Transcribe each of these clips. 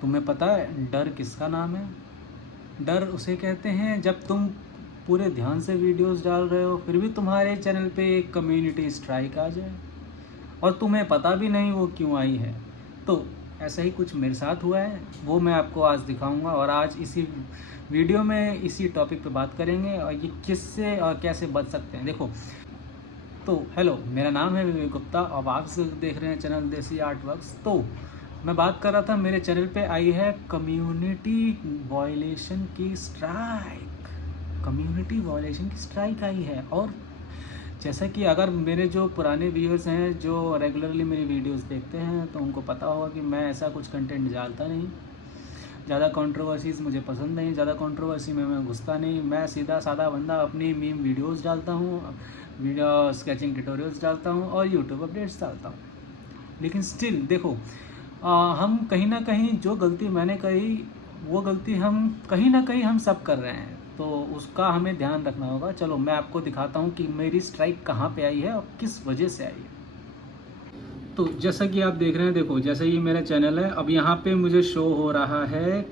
तुम्हें पता है डर किसका नाम है? डर उसे कहते हैं जब तुम पूरे ध्यान से वीडियोस डाल रहे हो फिर भी तुम्हारे चैनल पे एक कम्युनिटी स्ट्राइक आ जाए और तुम्हें पता भी नहीं वो क्यों आई है। तो ऐसा ही कुछ मेरे साथ हुआ है, वो मैं आपको आज दिखाऊंगा और आज इसी वीडियो में इसी टॉपिक पे बात करेंगे और ये किससे और कैसे बच सकते हैं। देखो, तो हेलो, मेरा नाम है विवेक गुप्ता और आप देख रहे हैं चैनल देसी आर्ट वर्क्स। तो मैं बात कर रहा था, मेरे चैनल पे आई है कम्युनिटी वायलेशन की स्ट्राइक। कम्युनिटी वायलेशन की स्ट्राइक आई है। और जैसा कि अगर मेरे जो पुराने व्यूअर्स हैं जो रेगुलरली मेरी वीडियोस देखते हैं तो उनको पता होगा कि मैं ऐसा कुछ कंटेंट डालता नहीं। ज़्यादा कंट्रोवर्सीज़ मुझे पसंद नहीं, ज़्यादा कंट्रोवर्सी में मैं घुसता नहीं। मैं सीधा सादा बंदा अपनी मीम वीडियोस डालता हूँ, वीडियो स्केचिंग ट्यूटोरियल्स डालता हूँ और यूट्यूब अपडेट्स डालता हूँ। लेकिन स्टिल देखो, हम कहीं ना कहीं जो गलती मैंने करी वो गलती हम कहीं ना कहीं हम सब कर रहे हैं, तो उसका हमें ध्यान रखना होगा। चलो मैं आपको दिखाता हूँ कि मेरी स्ट्राइक कहाँ पे आई है और किस वजह से आई है। तो जैसा कि आप देख रहे हैं, देखो जैसे ये मेरा चैनल है, अब यहाँ पे मुझे शो हो रहा है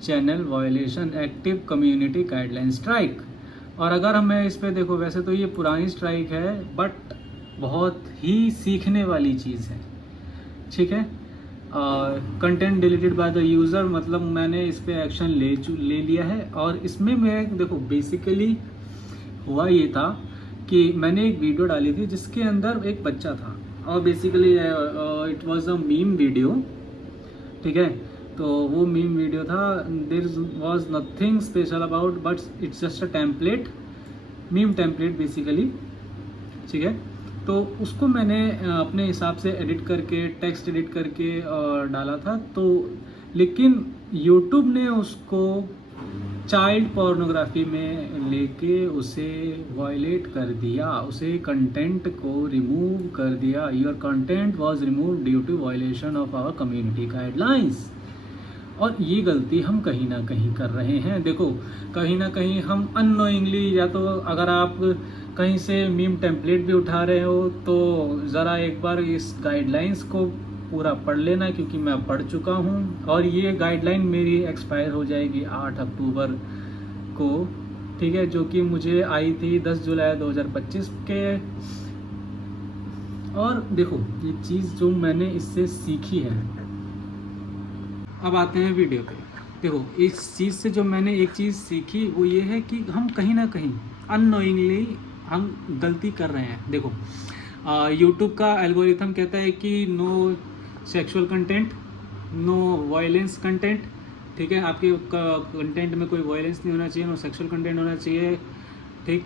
channel violation active community guideline strike. और अगर मैं इस पे देखो, वैसे तो ये पुरानी स्ट्राइक है बट बहुत ही सीखने वाली चीज़ है, ठीक है। Content deleted by the user, मतलब मैंने इस पे एक्शन ले लिया है। और इसमें मैं देखो बेसिकली हुआ ये था कि मैंने एक वीडियो डाली थी जिसके अंदर एक बच्चा था और basically it was a meme video, ठीक है। तो वो मीम वीडियो था, there was nothing special about but it's just a template, meme template basically, ठीक है। तो उसको मैंने अपने हिसाब से एडिट करके, टेक्स्ट एडिट करके डाला था। तो लेकिन यूट्यूब ने उसको चाइल्ड पोर्नोग्राफी में लेके उसे वायलेट कर दिया, उसे कंटेंट को रिमूव कर दिया। Your content was remove due to violation of our community guidelines. और ये गलती हम कहीं ना कहीं कर रहे हैं। देखो, कहीं ना कहीं हम अननोइंगली, या तो अगर आप कहीं से मीम टेम्पलेट भी उठा रहे हो तो ज़रा एक बार इस गाइडलाइंस को पूरा पढ़ लेना, क्योंकि मैं पढ़ चुका हूँ और ये गाइडलाइन मेरी एक्सपायर हो जाएगी 8 अक्टूबर को, ठीक है, जो कि मुझे आई थी 10 जुलाई 2025 के। और देखो ये चीज़ जो मैंने इससे सीखी है, अब आते हैं वीडियो पे। देखो, इस चीज़ से जो मैंने एक चीज़ सीखी वो ये है कि हम कहीं ना कहीं अननोइंगली हम गलती कर रहे हैं। देखो, यूट्यूब का एल्गोरिथम कहता है कि no sexual content, no violence content, ठीक है। आपके कंटेंट में कोई वायलेंस नहीं होना चाहिए, नो सेक्सुअल कंटेंट होना चाहिए, ठीक।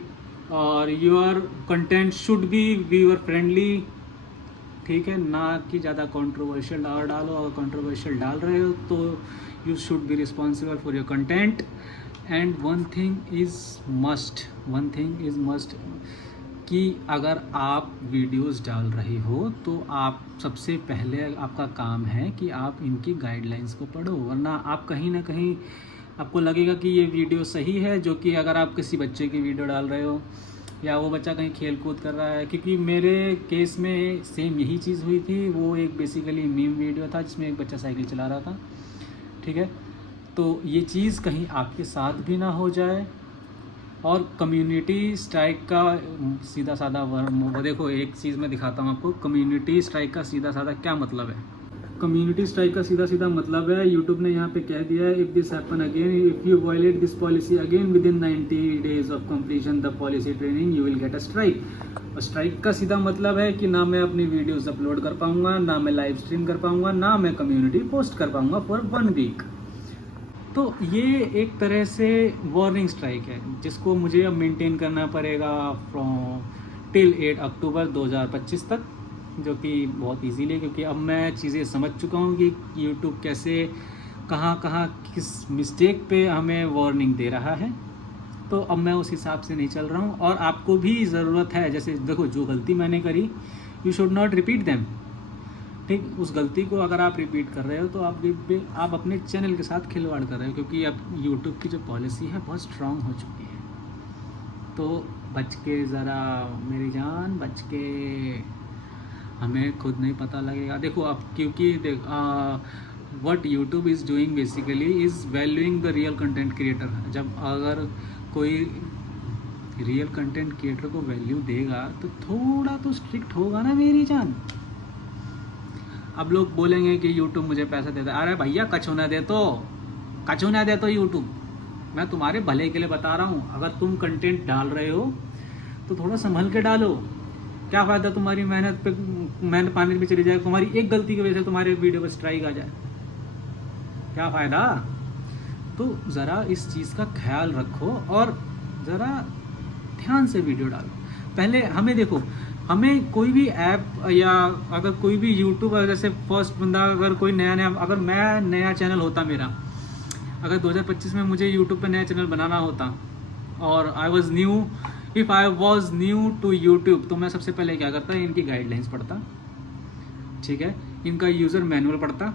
और your content should be viewer friendly, ठीक है, ना कि ज़्यादा कंट्रोवर्शियल और डालो। अगर कंट्रोवर्शियल डाल रहे हो तो you should be responsible for your content. And one thing is must कि अगर आप वीडियोस डाल रहे हो तो आप सबसे पहले आपका काम है कि आप इनकी गाइडलाइंस को पढ़ो, वरना आप कहीं ना कहीं आपको लगेगा कि ये वीडियो सही है, जो कि अगर आप किसी बच्चे की वीडियो डाल रहे हो या वो बच्चा कहीं खेल कूद कर रहा है, क्योंकि मेरे केस में सेम यही चीज़ हुई थी। वो एक बेसिकली मीम वीडियो था जिसमें एक बच्चा साइकिल चला रहा था, ठीक है। तो ये चीज़ कहीं आपके साथ भी ना हो जाए। और कम्युनिटी स्ट्राइक का सीधा सादा वो देखो, एक चीज़ मैं दिखाता हूँ आपको, कम्युनिटी स्ट्राइक का सीधा सादा क्या मतलब है। कम्युनिटी स्ट्राइक का सीधा सीधा मतलब है, यूट्यूब ने यहाँ पे कह दिया है, if this happen again, if you violate this policy again within 90 days of completion the policy training you will get a strike. और स्ट्राइक का सीधा मतलब है कि ना मैं अपनी वीडियोस अपलोड कर पाऊंगा, ना मैं लाइव स्ट्रीम कर पाऊंगा, ना मैं कम्युनिटी पोस्ट कर पाऊंगा फॉर 1 वीक। तो ये एक तरह से वार्निंग स्ट्राइक है जिसको मुझे अब मेंटेन करना पड़ेगा फ्रॉम टिल 8 अक्टूबर 2025 तक, जो कि बहुत इजीली है, क्योंकि अब मैं चीज़ें समझ चुका हूँ कि यूट्यूब कैसे कहाँ कहाँ किस मिस्टेक पे हमें वार्निंग दे रहा है। तो अब मैं उस हिसाब से नहीं चल रहा हूँ और आपको भी ज़रूरत है, जैसे देखो जो गलती मैंने करी, you should not repeat them, ठीक। उस गलती को अगर आप रिपीट कर रहे हो तो आप अपने चैनल के साथ खिलवाड़ कर रहे हो, क्योंकि अब यूट्यूब की जो पॉलिसी है बहुत स्ट्रांग हो चुकी है। तो बच के ज़रा मेरी जान, बच के, हमें खुद नहीं पता लगेगा। देखो अब क्योंकि what YouTube is doing basically is valuing the real content creator. जब अगर कोई रियल कंटेंट क्रिएटर को वैल्यू देगा तो थोड़ा तो स्ट्रिक्ट होगा ना मेरी जान। अब लोग बोलेंगे कि YouTube मुझे पैसा देता है। अरे भैया कछु ना दे तो YouTube, मैं तुम्हारे भले के लिए बता रहा हूँ। अगर तुम कंटेंट डाल रहे हो तो थोड़ा संभल के डालो। क्या फ़ायदा तुम्हारी मेहनत पानी में चली जाए, तुम्हारी एक गलती की वजह से तुम्हारे वीडियो पर स्ट्राइक आ जाए, क्या फ़ायदा। तो ज़रा इस चीज़ का ख्याल रखो और ज़रा ध्यान से वीडियो डालो। पहले हमें देखो, हमें कोई भी ऐप या अगर कोई भी यूट्यूब, जैसे फर्स्ट बंदा अगर कोई नया अगर मैं नया चैनल होता मेरा, अगर 2025 में मुझे यूट्यूब पे नया चैनल बनाना होता और if I was new to YouTube, तो मैं सबसे पहले क्या करता, इनकी गाइडलाइंस पढ़ता, ठीक है, इनका यूज़र मैनुअल पढ़ता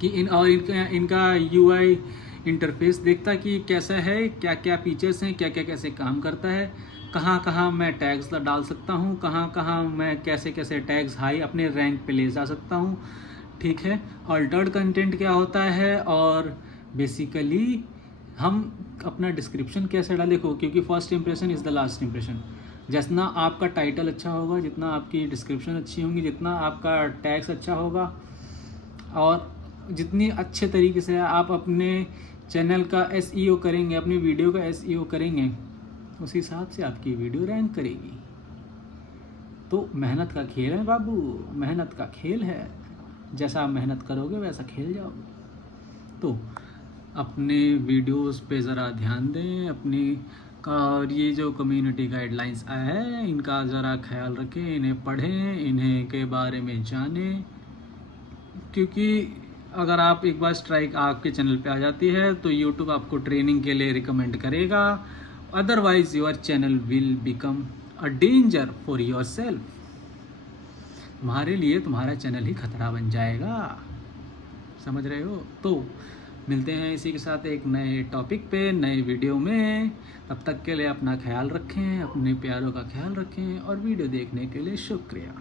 कि इनका UI इंटरफेस देखता कि कैसा है, क्या क्या फीचर्स हैं, क्या क्या कैसे काम करता है, कहाँ कहाँ मैं टैग्स डाल सकता हूँ, कहाँ कहाँ मैं कैसे कैसे टैग्स हाई अपने रैंक पे ले जा सकता हूँ, ठीक है। अल्टर्ड कंटेंट क्या होता है और बेसिकली हम अपना डिस्क्रिप्शन कैसे डालें, क्योंकि first impression is the last impression. जितना आपका टाइटल अच्छा होगा, जितना आपकी डिस्क्रिप्शन अच्छी होंगी, जितना आपका टैग्स अच्छा होगा और जितनी अच्छे तरीके से आप अपने चैनल का SEO करेंगे, अपनी वीडियो का SEO करेंगे, उस हिसाब से आपकी वीडियो रैंक करेगी। तो मेहनत का खेल है बाबू, मेहनत का खेल है। जैसा आप मेहनत करोगे वैसा खेल जाओगे। तो अपने वीडियोस पे ज़रा ध्यान दें अपनी का, और ये जो कम्युनिटी गाइडलाइंस आया है इनका ज़रा ख्याल रखें, इन्हें पढ़ें, इन्हें के बारे में जानें, क्योंकि अगर आप एक बार स्ट्राइक आपके चैनल पे आ जाती है तो YouTube आपको ट्रेनिंग के लिए रिकमेंड करेगा, otherwise your channel will become a danger for your self. तुम्हारे लिए तुम्हारा चैनल ही खतरा बन जाएगा, समझ रहे हो। तो मिलते हैं इसी के साथ एक नए टॉपिक पे, नए वीडियो में। तब तक के लिए अपना ख्याल रखें, अपने प्यारों का ख्याल रखें और वीडियो देखने के लिए शुक्रिया।